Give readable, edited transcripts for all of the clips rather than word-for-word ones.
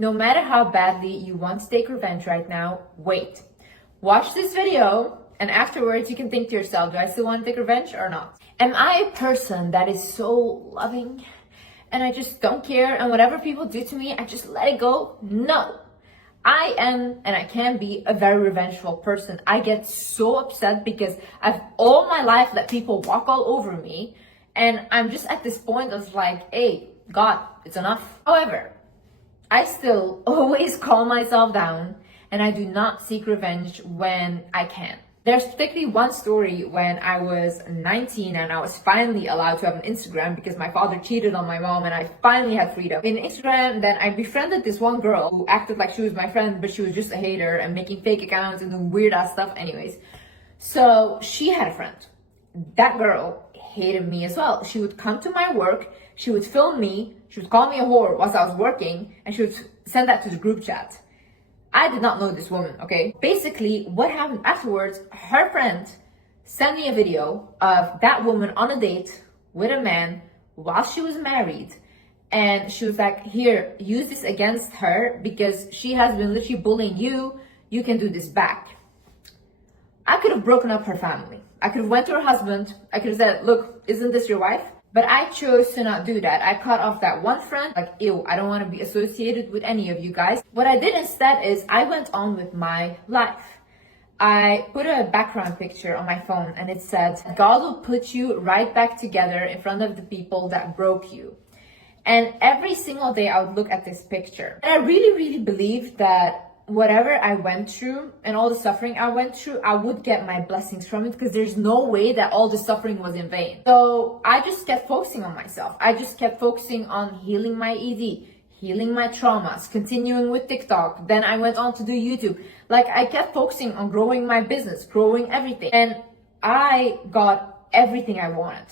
No matter how badly you want to take revenge right now, wait. Watch this video and afterwards you can think to yourself, do I still want to take revenge or not? Am I a person that is so loving and I just don't care and whatever people do to me, I just let it go? No. I am and I can be a very revengeful person. I get so upset because I've all my life let people walk all over me and I'm just at this point of like, hey, God, it's enough. However, I still always calm myself down and I do not seek revenge when I can. There's particularly one story when I was 19 and I was finally allowed to have an Instagram because my father cheated on my mom and I finally had freedom. In Instagram, then I befriended this one girl who acted like she was my friend, but she was just a hater and making fake accounts and doing weird ass stuff anyways. So she had a friend. That girl hated me as well. She would come to my work, she would film me, she would call me a whore whilst I was working, and she would send that to the group chat. I did not know this woman, okay? Basically, what happened afterwards, her friend sent me a video of that woman on a date with a man while she was married. And she was like, here, use this against her because she has been literally bullying you. You can do this back. I could have broken up her family. I could have went to her husband. I could have said, look, isn't this your wife? But I chose to not do that. I cut off that one friend, like, ew, I don't want to be associated with any of you guys. What I did instead is I went on with my life. I put a background picture on my phone and it said, God will put you right back together in front of the people that broke you. And every single day I would look at this picture. And I really, really believed that whatever I went through and all the suffering I went through, I would get my blessings from it because there's no way that all the suffering was in vain. So I just kept focusing on myself. I just kept focusing on healing my ED, healing my traumas, continuing with TikTok. Then I went on to do YouTube. Like I kept focusing on growing my business, growing everything. And I got everything I wanted.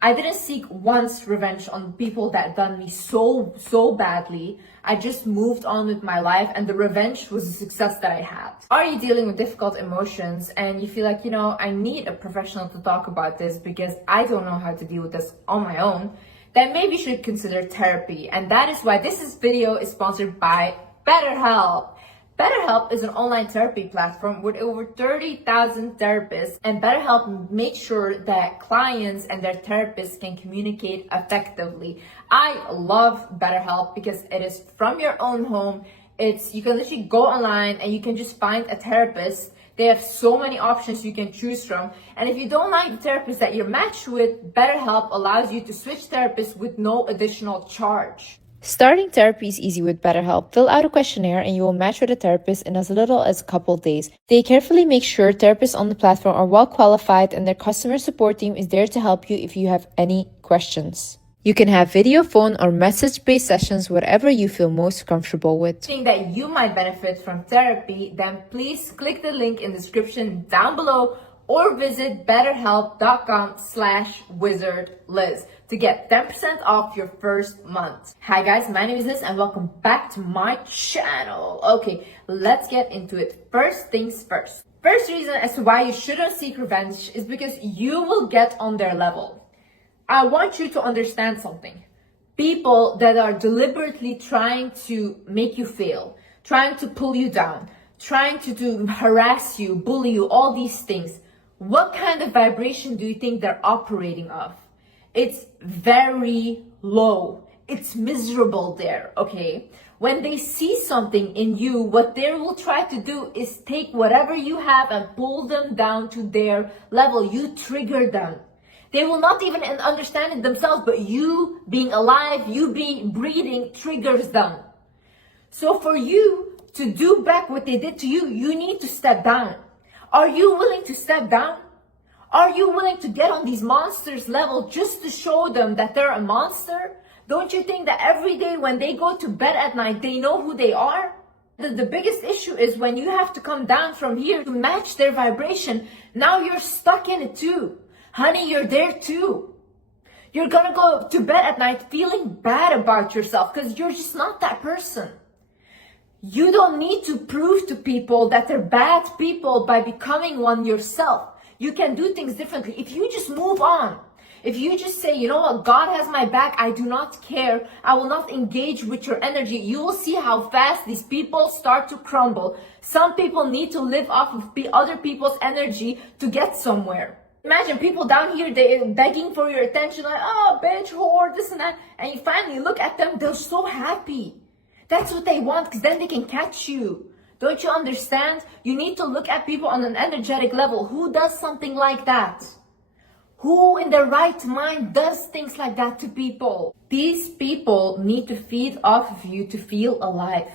I didn't seek once revenge on people that done me so badly. I just moved on with my life and the revenge was a success that I had. Are you dealing with difficult emotions and you feel like, you know, I need a professional to talk about this because I don't know how to deal with this on my own? Then maybe you should consider therapy. And that is why this video is sponsored by BetterHelp. BetterHelp is an online therapy platform with over 30,000 therapists, and BetterHelp makes sure that clients and their therapists can communicate effectively. I love BetterHelp because it is from your own home. You can literally go online and you can just find a therapist. They have so many options you can choose from. And if you don't like the therapist that you're matched with, BetterHelp allows you to switch therapists with no additional charge. Starting therapy is easy with BetterHelp. Fill out a questionnaire and you will match with a therapist in as little as a couple days. They carefully make sure therapists on the platform are well qualified and their customer support team is there to help you if you have any questions. You can have video, phone, or message-based sessions, whatever you feel most comfortable with. Think that you might benefit from therapy, then please click the link in the description down below or visit betterhelp.com/wizardliz to get 10% off your first month. Hi guys, my name is Liz and welcome back to my channel. Okay, let's get into it. First things first. First reason as to why you shouldn't seek revenge is because you will get on their level. I want you to understand something. People that are deliberately trying to make you fail, trying to pull you down, trying to harass you, bully you, all these things. What kind of vibration do you think they're operating off? It's very low. It's miserable there, okay? When they see something in you, what they will try to do is take whatever you have and pull them down to their level. You trigger them. They will not even understand it themselves, but you being alive, you being breathing triggers them. So for you to do back what they did to you, you need to step down. Are you willing to step down? Are you willing to get on these monsters level just to show them that they're a monster? Don't you think that every day when they go to bed at night, they know who they are? The biggest issue is when you have to come down from here to match their vibration. Now you're stuck in it too. Honey, you're there too. You're gonna go to bed at night feeling bad about yourself because you're just not that person. You don't need to prove to people that they're bad people by becoming one yourself. You can do things differently. If you just move on, If you just say, you know what, God has my back, I do not care, I will not engage with your energy, you will see how fast these people start to crumble. Some people need to live off of other people's energy to get somewhere. Imagine people down here, they begging for your attention, like, oh, bitch, whore, this and that. And you finally look at them, they're so happy. That's what they want, because then they can catch you. Don't you understand? You need to look at people on an energetic level. Who does something like that? Who in their right mind does things like that to people? These people need to feed off of you to feel alive.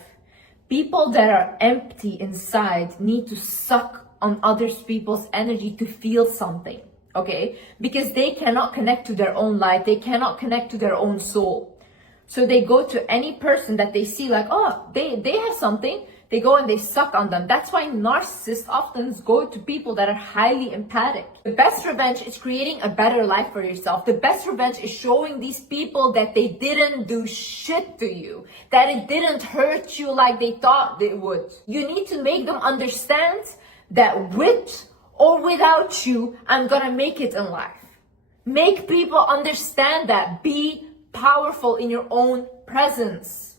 People that are empty inside need to suck on other people's energy to feel something, okay? Because they cannot connect to their own life. They cannot connect to their own soul. So they go to any person that they see like, oh, they have something. They go and they suck on them. That's why narcissists often go to people that are highly empathic. The best revenge is creating a better life for yourself. The best revenge is showing these people that they didn't do shit to you, that it didn't hurt you like they thought it would. You need to make them understand that with or without you, I'm gonna make it in life. Make people understand that. Be powerful in your own presence.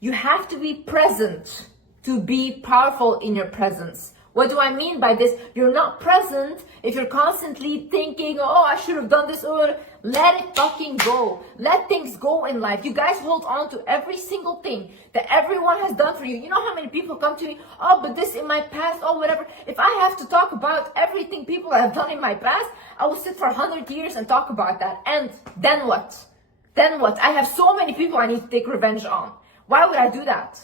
You have to be present to be powerful in your presence. What do I mean by this? You're not present if you're constantly thinking, oh, I should have done this, or let it fucking go. Let things go in life. You guys hold on to every single thing that everyone has done for you. You know how many people come to me, oh, but this in my past, oh, whatever. If I have to talk about everything people have done in my past, I will sit for 100 years and talk about that. And then what? Then what? I have so many people I need to take revenge on. Why would I do that?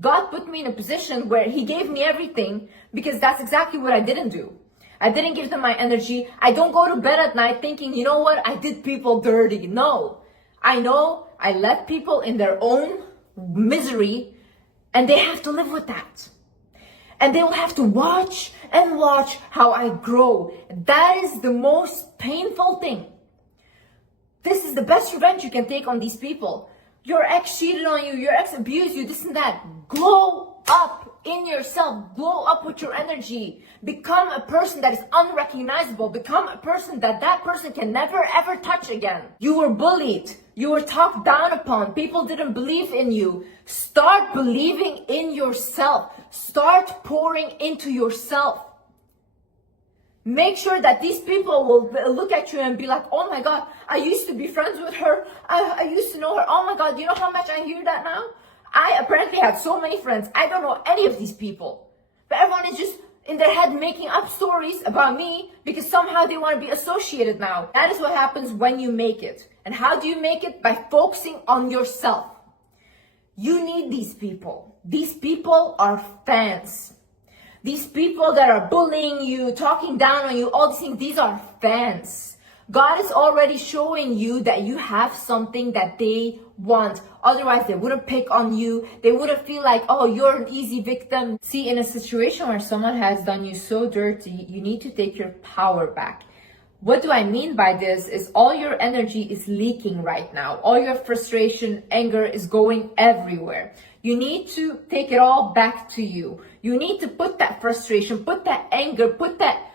God put me in a position where He gave me everything because that's exactly what I didn't do. I didn't give them my energy. I don't go to bed at night thinking, you know what, I did people dirty. No. I know I let people in their own misery and they have to live with that. And they will have to watch and watch how I grow. That is the most painful thing. This is the best revenge you can take on these people. Your ex cheated on you, your ex abused you, this and that. Glow up in yourself. Glow up with your energy. Become a person that is unrecognizable. Become a person that person can never ever touch again. You were bullied. You were talked down upon. People didn't believe in you. Start believing in yourself. Start pouring into yourself. Make sure that these people will look at you and be like, oh my God, I used to be friends with her. I used to know her. Oh my God, you know how much I hear that now? I apparently had so many friends. I don't know any of these people. But everyone is just in their head making up stories about me because somehow they want to be associated now. That is what happens when you make it. And how do you make it? By focusing on yourself. You need these people. These people are fans. These people that are bullying you, talking down on you, all these things, these are fans. God is already showing you that you have something that they want. Otherwise, they wouldn't pick on you. They wouldn't feel like, oh, you're an easy victim. See, in a situation where someone has done you so dirty, you need to take your power back. What do I mean by this is all your energy is leaking right now. All your frustration, anger is going everywhere. You need to take it all back to you. You need to put that frustration, put that anger, put that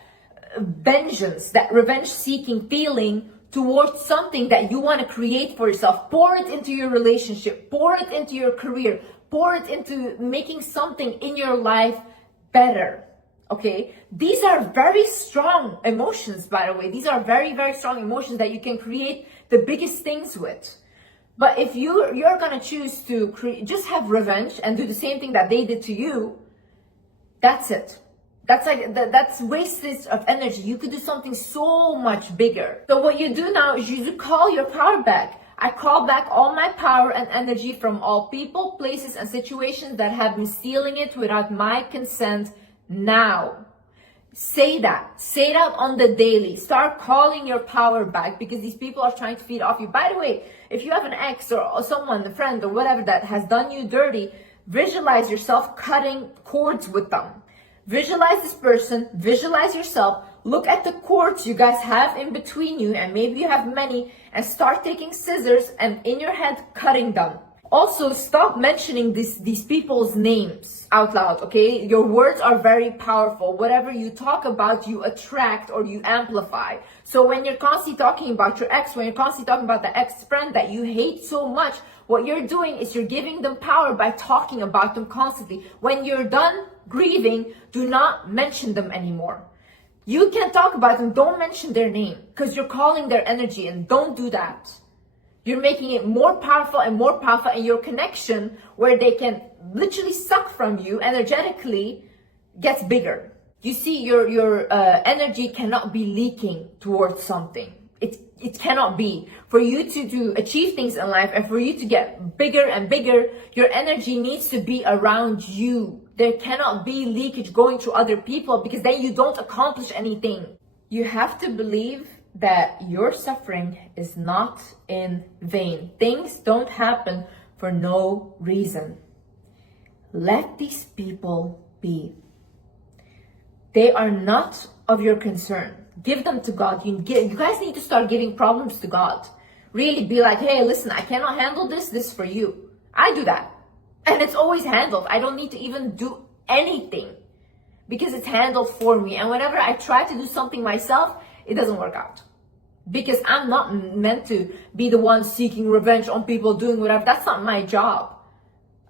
vengeance, that revenge-seeking feeling towards something that you want to create for yourself. Pour it into your relationship. Pour it into your career. Pour it into making something in your life better. Okay? These are very strong emotions, by the way. These are very, very strong emotions that you can create the biggest things with. But if you're gonna choose to just have revenge and do the same thing that they did to you, that's it. That's wastage of energy. You could do something so much bigger. So what you do now is you call your power back. I call back all my power and energy from all people, places, and situations that have been stealing it without my consent now. Say that. Say that on the daily. Start calling your power back because these people are trying to feed off you. By the way, if you have an ex or someone, a friend or whatever that has done you dirty, visualize yourself cutting cords with them. Visualize this person, visualize yourself, look at the cords you guys have in between you, and maybe you have many, and start taking scissors and in your head cutting them. Also, stop mentioning these people's names out loud, okay? Your words are very powerful. Whatever you talk about, you attract or you amplify. So when you're constantly talking about your ex, when you're constantly talking about the ex-friend that you hate so much, what you're doing is you're giving them power by talking about them constantly. When you're done grieving, do not mention them anymore. You can talk about them, don't mention their name, because you're calling their energy, and don't do that. You're making it more powerful, and your connection where they can literally suck from you energetically gets bigger. You see, your energy cannot be leaking towards something. It cannot be. For you to achieve things in life and for you to get bigger and bigger, your energy needs to be around you. There cannot be leakage going to other people, because then you don't accomplish anything. You have to believe that your suffering is not in vain. Things don't happen for no reason. Let these people be. They are not of your concern. Give them to God. You guys need to start giving problems to God. Really be like, hey, listen, I cannot handle this. This is for you. I do that. And it's always handled. I don't need to even do anything because it's handled for me. And whenever I try to do something myself, it doesn't work out. Because I'm not meant to be the one seeking revenge on people doing whatever. That's not my job.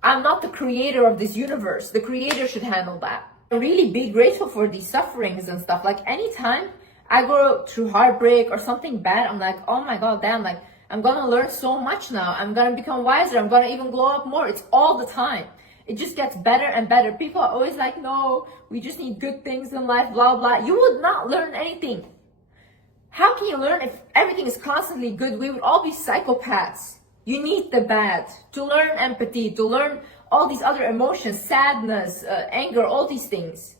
I'm not the creator of this universe. The creator should handle that. Really be grateful for these sufferings and stuff. Like anytime I go through heartbreak or something bad, I'm like, oh my God, damn, like I'm gonna learn so much now. I'm gonna become wiser. I'm gonna even glow up more. It's all the time. It just gets better and better. People are always like, no, we just need good things in life, blah, blah. You would not learn anything. How can you learn if everything is constantly good? We would all be psychopaths. You need the bad to learn empathy, to learn all these other emotions, sadness, anger, all these things.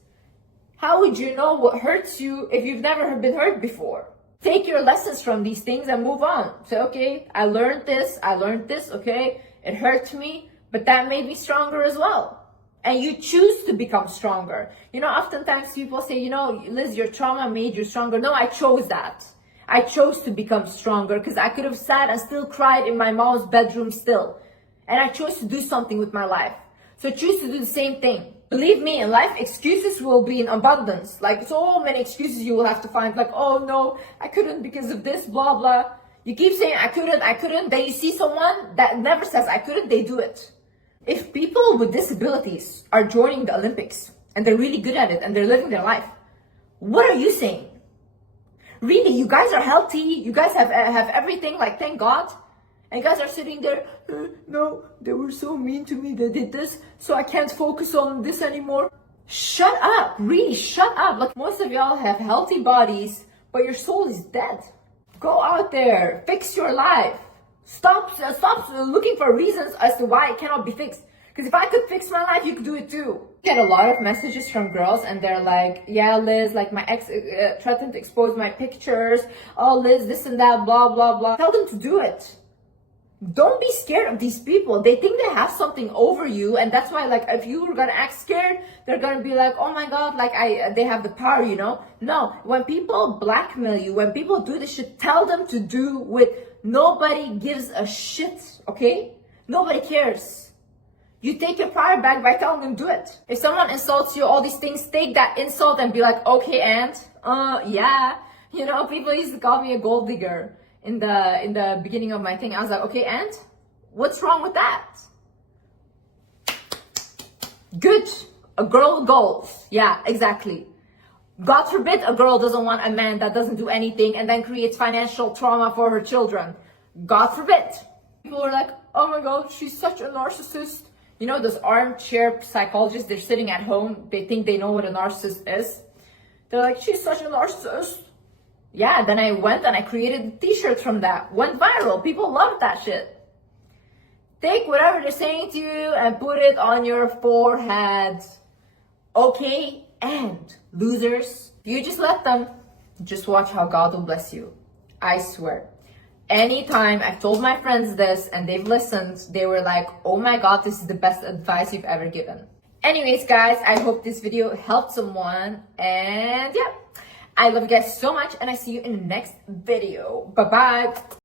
How would you know what hurts you if you've never been hurt before? Take your lessons from these things and move on. Say, okay, I learned this, okay, it hurt me, but that made me stronger as well. And you choose to become stronger. You know, oftentimes people say, you know, Liz, your trauma made you stronger. No, I chose that. I chose to become stronger because I could have sat and still cried in my mom's bedroom still. And I chose to do something with my life. So choose to do the same thing. Believe me, in life, excuses will be in abundance. Like, so many excuses you will have to find. Like, oh no, I couldn't because of this, blah, blah. You keep saying, I couldn't. Then you see someone that never says, I couldn't, they do it. If people with disabilities are joining the Olympics and they're really good at it and they're living their life, what are you saying? Really, you guys are healthy. You guys have everything, like, thank God. And you guys are sitting there, no, they were so mean to me, they did this, so I can't focus on this anymore. Shut up, really, shut up. Like, most of y'all have healthy bodies, but your soul is dead. Go out there, fix your life. Stop looking for reasons as to why it cannot be fixed. Because if I could fix my life, you could do it too. I get a lot of messages from girls and they're like, yeah, Liz, like my ex threatened to expose my pictures. Oh, Liz, this and that, blah, blah, blah. Tell them to do it. Don't be scared of these people. They think they have something over you, and that's why, like, if you were gonna act scared, they're gonna be like, oh my God, like they have the power, you know? No, when people blackmail you, when people do this shit, tell them to do with nobody gives a shit, okay? Nobody cares. You take your power back by telling them do it. If someone insults you, all these things, take that insult and be like, okay, and yeah, you know, people used to call me a gold digger. In the beginning of my thing, I was like, okay, and what's wrong with that? Good, a girl goals. Yeah, exactly. God forbid a girl doesn't want a man that doesn't do anything and then creates financial trauma for her children. God forbid. People are like, oh my God, she's such a narcissist. You know, those armchair psychologists, they're sitting at home, they think they know what a narcissist is. They're like, she's such a narcissist. Yeah, then I went and I created a t-shirt from that. Went viral. People loved that shit. Take whatever they're saying to you and put it on your forehead. Okay, and losers, you just let them. Just watch how God will bless you. I swear. Anytime I've told my friends this and they've listened, they were like, oh my God, this is the best advice you've ever given. Anyways, guys, I hope this video helped someone. And yeah. I love you guys so much, and I see you in the next video. Bye-bye.